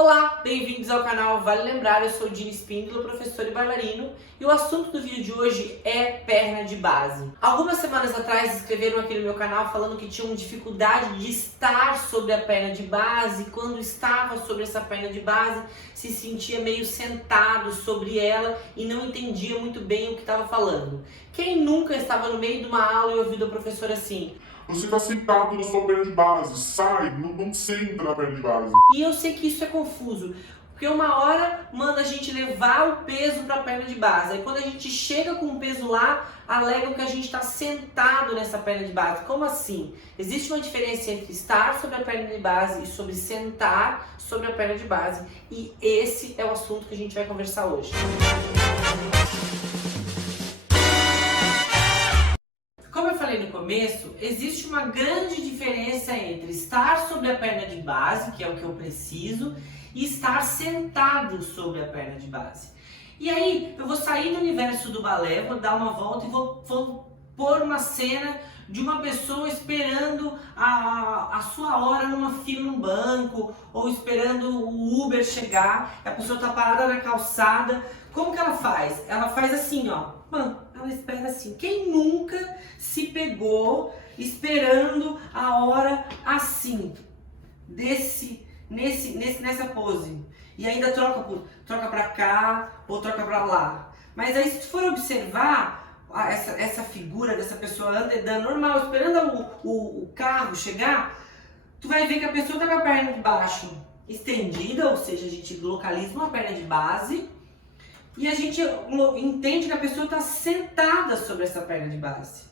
Olá, bem-vindos ao canal Vale Lembrar, eu sou o Dini Espíndola, professor e bailarino, e o assunto do vídeo de hoje é perna de base. Algumas semanas atrás escreveram aqui no meu canal falando que tinham dificuldade de estar sobre a perna de base, quando estava sobre essa perna de base se sentia meio sentado sobre ela e não entendia muito bem o que estava falando. Quem nunca estava no meio de uma aula e ouviu a professora assim: você está sentado na sua perna de base, sai, não senta na perna de base. E eu sei que isso é confuso, porque uma hora manda a gente levar o peso para a perna de base, aí quando a gente chega com o peso lá, alegam que a gente está sentado nessa perna de base. Como assim? Existe uma diferença entre estar sobre a perna de base e sobre sentar sobre a perna de base, e esse é o assunto que a gente vai conversar hoje. Como eu falei no começo, existe uma grande diferença entre estar sobre a perna de base, que é o que eu preciso, e estar sentado sobre a perna de base. E aí, eu vou sair do universo do balé, vou dar uma volta e vou pôr uma cena de uma pessoa esperando a sua hora numa fila no banco, ou esperando o Uber chegar, a pessoa está parada na calçada. Como que ela faz? Ela faz assim, ó. Ela espera assim. Quem nunca se pegou esperando a hora assim, nessa pose? E ainda troca pra cá ou troca pra lá. Mas aí, se tu for observar essa figura dessa pessoa andando normal, esperando o carro chegar, tu vai ver que a pessoa tá com a perna de baixo estendida, ou seja, a gente localiza uma perna de base. E a gente entende que a pessoa está sentada sobre essa perna de base.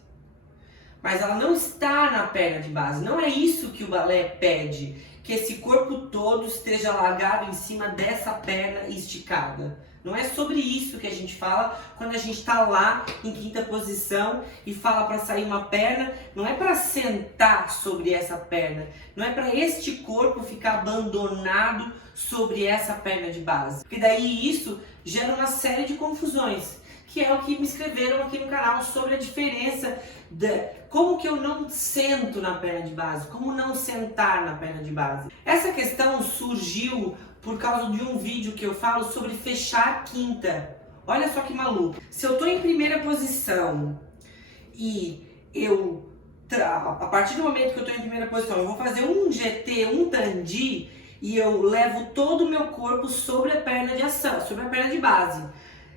Mas ela não está na perna de base. Não é isso que o balé pede. Que esse corpo todo esteja largado em cima dessa perna esticada. Não é sobre isso que a gente fala quando a gente está lá em quinta posição e fala para sair uma perna. Não é para sentar sobre essa perna. Não é para este corpo ficar abandonado sobre essa perna de base. Porque daí isso gera uma série de confusões, que é o que me escreveram aqui no canal sobre a diferença de como que eu não sento na perna de base, como não sentar na perna de base. Essa questão surgiu por causa de um vídeo que eu falo sobre fechar a quinta. Olha só que maluco. Se eu estou em primeira posição e a partir do momento que eu estou em primeira posição, eu vou fazer um GT, um tandi, e eu levo todo o meu corpo sobre a perna de ação, sobre a perna de base.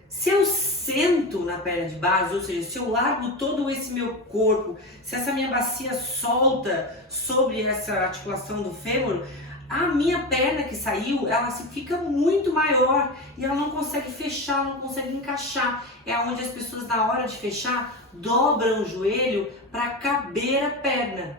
Se eu sento na perna de base, ou seja, se eu largo todo esse meu corpo, se essa minha bacia solta sobre essa articulação do fêmur, a minha perna que saiu, ela fica muito maior e ela não consegue fechar, não consegue encaixar. É onde as pessoas, na hora de fechar, dobram o joelho para caber a perna.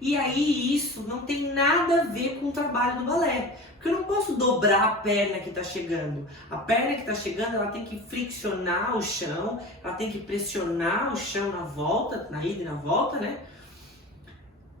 E aí isso não tem nada a ver com o trabalho do balé, porque eu não posso dobrar a perna que está chegando. A perna que está chegando, ela tem que friccionar o chão, ela tem que pressionar o chão na volta, na ida e na volta, né?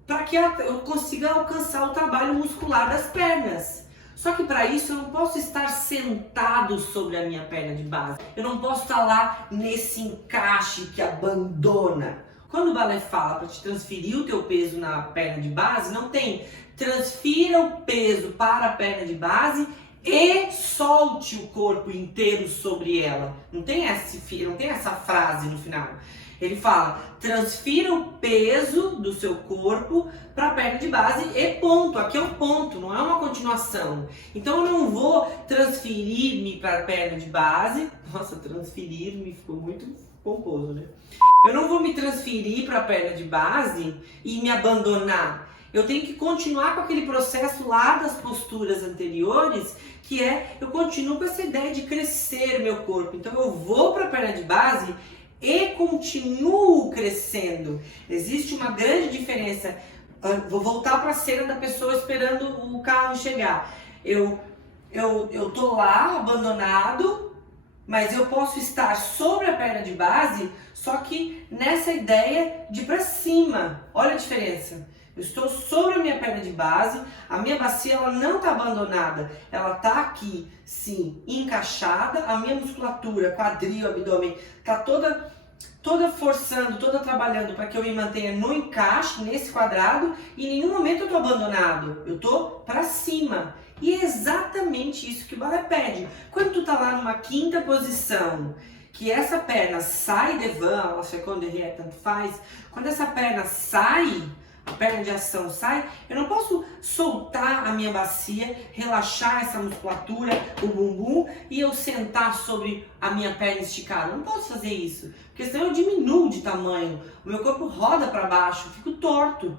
Para que eu consiga alcançar o trabalho muscular das pernas. Só que para isso eu não posso estar sentado sobre a minha perna de base. Eu não posso estar lá nesse encaixe que abandona. Quando o balé fala para te transferir o teu peso na perna de base, não tem transfira o peso para a perna de base e solte o corpo inteiro sobre ela. Não tem essa frase no final. Ele fala, transfira o peso do seu corpo para a perna de base e ponto. Aqui é um ponto, não é uma continuação. Então eu não vou transferir-me para a perna de base. Nossa, transferir-me ficou muito pomposo, né? Eu não vou me transferir para a perna de base e me abandonar. Eu tenho que continuar com aquele processo lá das posturas anteriores, que é, eu continuo com essa ideia de crescer meu corpo. Então eu vou para a perna de base e continuo crescendo. Existe uma grande diferença. Vou voltar para a cena da pessoa esperando o carro chegar. Eu tô lá, abandonado, mas eu posso estar sobre a perna de base, só que nessa ideia de para cima. Olha a diferença. Eu estou sobre a minha perna de base, a minha bacia ela não está abandonada, ela está aqui, sim, encaixada, a minha musculatura, quadril, abdômen, está toda forçando, toda trabalhando para que eu me mantenha no encaixe, nesse quadrado, e em nenhum momento eu estou abandonado, eu estou para cima. E é exatamente isso que o balé pede. Quando tu tá lá numa quinta posição, que essa perna sai devant, la seconde derrière, tanto faz, quando essa perna sai, a perna de ação sai, eu não posso soltar a minha bacia, relaxar essa musculatura, o bumbum, e eu sentar sobre a minha perna esticada. Eu não posso fazer isso, porque senão eu diminuo de tamanho, o meu corpo roda para baixo, eu fico torto.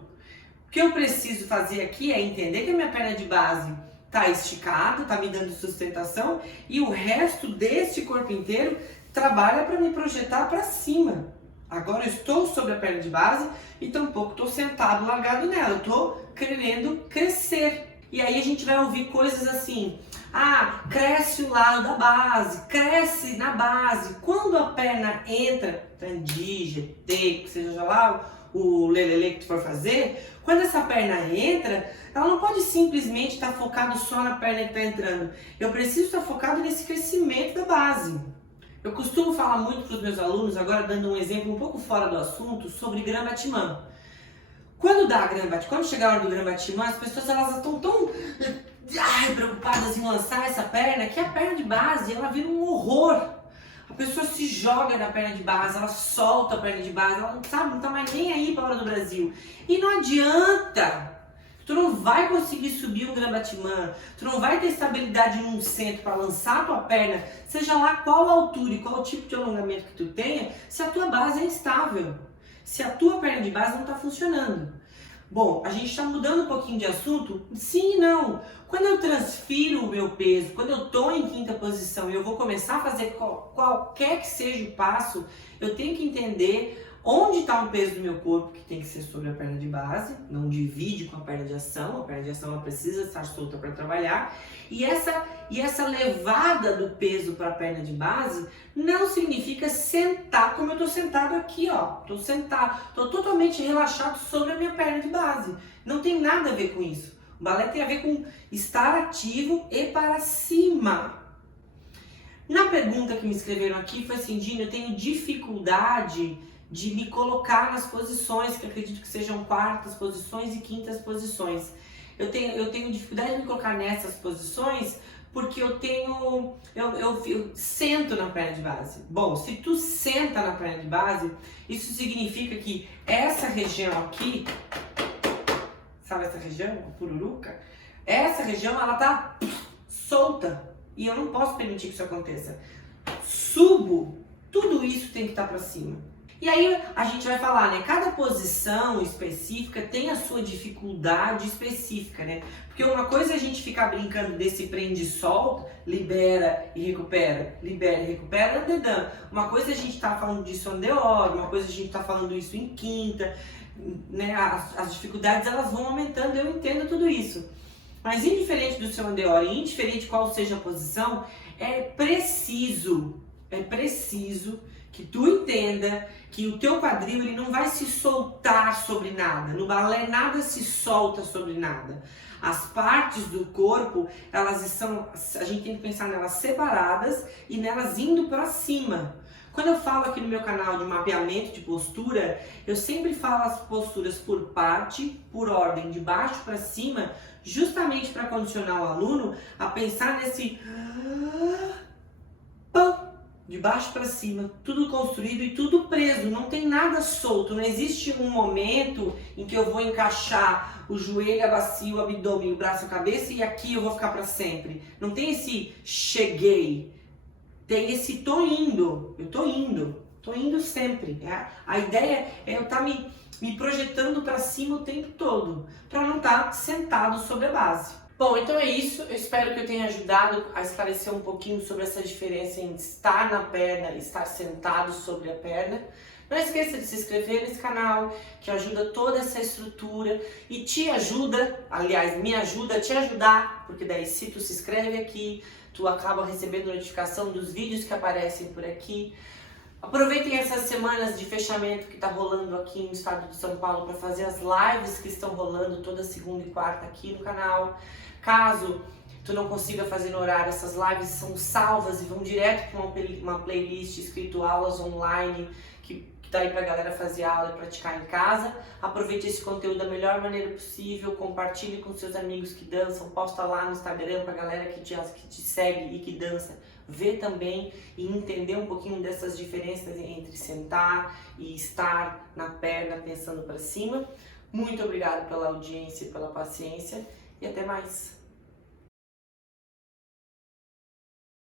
O que eu preciso fazer aqui é entender que a minha perna de base está esticada, está me dando sustentação, e o resto deste corpo inteiro trabalha para me projetar para cima. Agora eu estou sobre a perna de base e tampouco estou sentado, largado nela. Eu estou querendo crescer. E aí a gente vai ouvir coisas assim: ah, cresce o lado da base, cresce na base. Quando a perna entra, tandi, GT, seja lá o lelele que tu for fazer, quando essa perna entra, ela não pode simplesmente estar focada só na perna que está entrando. Eu preciso estar focado nesse crescimento da base. Eu costumo falar muito para os meus alunos, agora dando um exemplo um pouco fora do assunto, sobre Grand Batiment. Quando chegar a hora do Grand Batiment, as pessoas elas estão tão preocupadas em lançar essa perna, que a perna de base ela vira um horror. A pessoa se joga na perna de base, ela solta a perna de base, ela não tá mais nem aí para a hora do Brasil. E não adianta! Tu não vai conseguir subir um Grand Batiment, tu não vai ter estabilidade num centro para lançar a tua perna, seja lá qual a altura e qual o tipo de alongamento que tu tenha, se a tua base é instável, se a tua perna de base não está funcionando. Bom, a gente está mudando um pouquinho de assunto? Sim e não. Quando eu transfiro o meu peso, quando eu estou em quinta posição e eu vou começar a fazer qualquer que seja o passo, eu tenho que entender onde está o peso do meu corpo, que tem que ser sobre a perna de base, não divide com a perna de ação ela precisa estar solta para trabalhar. E essa levada do peso para a perna de base não significa sentar como eu estou sentado aqui, ó. Estou sentado, estou totalmente relaxado sobre a minha perna de base. Não tem nada a ver com isso. O balé tem a ver com estar ativo e para cima. Na pergunta que me escreveram aqui foi assim: Dina, eu tenho dificuldade de me colocar nas posições, que eu acredito que sejam quartas posições e quintas posições. Eu tenho dificuldade de me colocar nessas posições porque eu sento na perna de base. Bom, se tu senta na perna de base, isso significa que essa região aqui, sabe essa região, a pururuca? Essa região, ela tá solta e eu não posso permitir que isso aconteça. Subo, tudo isso tem que estar para cima. E aí a gente vai falar, né? Cada posição específica tem a sua dificuldade específica, né? Porque uma coisa é a gente ficar brincando desse prende e solta, libera e recupera, dedão. Uma coisa é a gente tá falando disso en dehors, uma coisa é a gente tá falando isso em quinta, né? As dificuldades elas vão aumentando, eu entendo tudo isso. Mas indiferente do seu en dehors e indiferente qual seja a posição, é preciso que tu entenda que o teu quadril ele não vai se soltar sobre nada. No balé nada se solta sobre nada. As partes do corpo, a gente tem que pensar nelas separadas e nelas indo para cima. Quando eu falo aqui no meu canal de mapeamento de postura, eu sempre falo as posturas por parte, por ordem, de baixo para cima, justamente para condicionar o aluno a pensar nesse de baixo para cima, tudo construído e tudo preso, não tem nada solto, não existe um momento em que eu vou encaixar o joelho, a bacia, o abdômen, o braço, a cabeça e aqui eu vou ficar para sempre. Não tem esse cheguei, tem esse tô indo, eu tô indo sempre. A ideia é eu estar me projetando para cima o tempo todo, para não estar sentado sobre a base. Bom, então é isso. Eu espero que eu tenha ajudado a esclarecer um pouquinho sobre essa diferença em estar na perna e estar sentado sobre a perna. Não esqueça de se inscrever nesse canal, que ajuda toda essa estrutura e te ajuda, aliás, me ajuda a te ajudar, porque daí se tu se inscreve aqui, tu acaba recebendo notificação dos vídeos que aparecem por aqui. Aproveitem essas semanas de fechamento que está rolando aqui no estado de São Paulo para fazer as lives que estão rolando toda segunda e quarta aqui no canal. Caso tu não consiga fazer no horário, essas lives são salvas e vão direto para uma playlist escrito aulas online que que tá aí pra galera fazer aula e praticar em casa. Aproveite esse conteúdo da melhor maneira possível, compartilhe com seus amigos que dançam, posta lá no Instagram pra galera que te segue e que dança ver também e entender um pouquinho dessas diferenças entre sentar e estar na perna pensando para cima. Muito obrigado pela audiência e pela paciência e até mais!